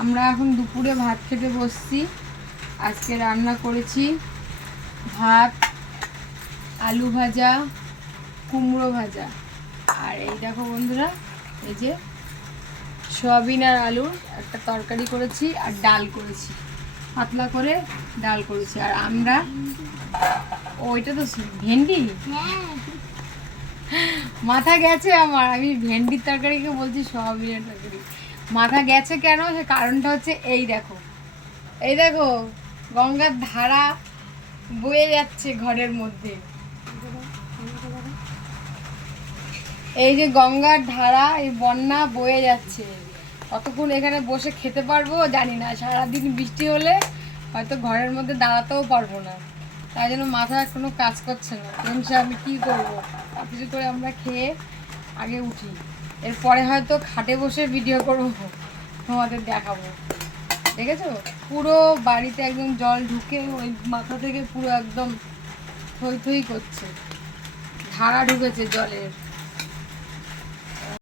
আমরা এখন দুপুরে ভাত খেতে বসছি। আজকে রান্না করেছি ভাত, আলু ভাজা, কুমড়ো ভাজা, আর এই দেখো বন্ধুরা, এই যে সয়াবিন আর আলুর একটা তরকারি করেছি আর ডাল করেছি, পাতলা করে ডাল করেছি। আর আমরা ওইটা তো ভেন্ডি, মাথা গেছে আমার, আমি ভেন্ডির তরকারিকে বলছি সয়াবিনের তরকারি। মাথা গেছে কেন, সে কারণটা হচ্ছে এই দেখো, এই দেখো গঙ্গার ধারা বয়ে যাচ্ছে ঘরের মধ্যে। এই যে গঙ্গার ধারা, এই বন্যা বয়ে যাচ্ছে। কতক্ষণ এখানে বসে খেতে পারবো জানি না, সারাদিন বৃষ্টি হলে হয়তো ঘরের মধ্যে দাঁড়াতেও পারবো না। তাই জন্য মাথায় কোনো কাজ করছে না, টেনশন আমি কী করবো। কিছু করে আমরা খেয়ে আগে উঠি, এরপরে হয়তো খাটে বসে ভিডিও করবো, তোমাদের দেখাবো। দেখেছো পুরো বাড়িতে একদম জল ঢুকে ওই মাথা থেকে পুরো একদম থই থই করছে, ধারা ঢুকেছে জলের।